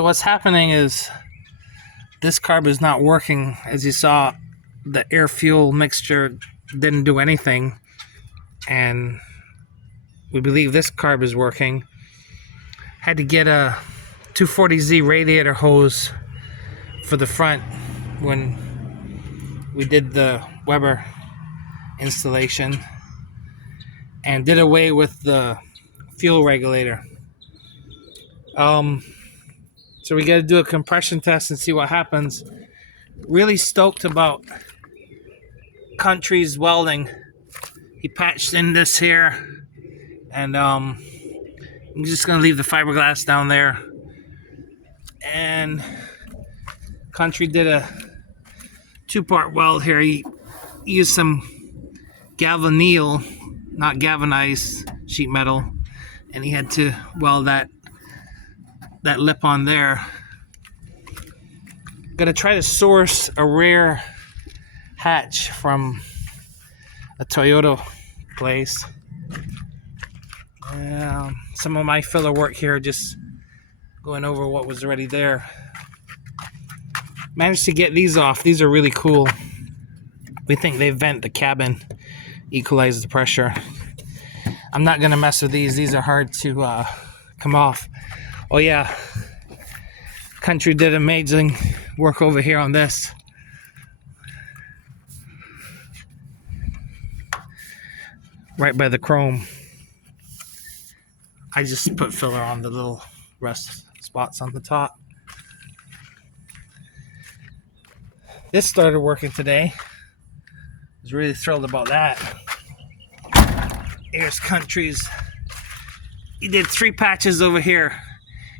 So what's happening is this carb is not working. As you saw, the air fuel mixture didn't do anything, and we believe this carb is working. Had to get a 240Z radiator hose for the front when we did the Weber installation, and did away with the fuel regulator. So we got to do a compression test and see what happens. Really stoked about Country's welding. He patched in this here, and I'm just gonna leave the fiberglass down there. And Country did a 2-part weld here. He used some galvanealed, not galvanized sheet metal, and he had to weld that lip on there. Gonna try to source a rare hatch from a Toyota place. Some of my filler work here, just going over what was already there. Managed to get these off. These are really cool. We think they vent the cabin, equalize the pressure. I'm not gonna mess with these. These are hard to come off. Oh yeah, Countrie did amazing work over here on this. Right by the chrome. I just put filler on the little rust spots on the top. This started working today. I was really thrilled about that. Here's Country's. He did 3 patches over here.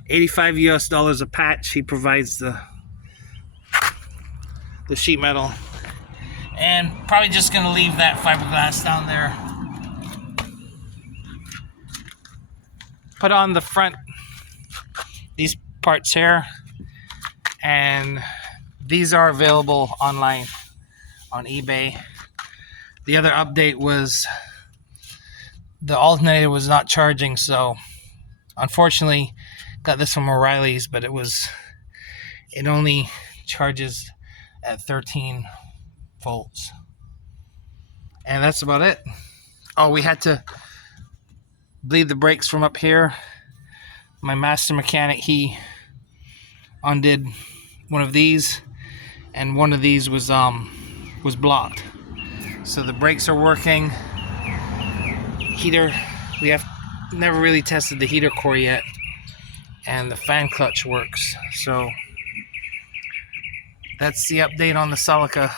$85 US a patch. He provides the sheet metal. And probably just gonna leave that fiberglass down there. Put on the front these parts here, and these are available online on eBay. The other update was the alternator was not charging, so unfortunately got this from O'Reilly's, but it only charges at 13 volts. And that's about it. Oh, we had to bleed the brakes from up here. My master mechanic, he undid one of these, and one of these was blocked. So the brakes are working. Heater, we have never really tested the heater core yet, and the fan clutch works. So that's the update on the Celica.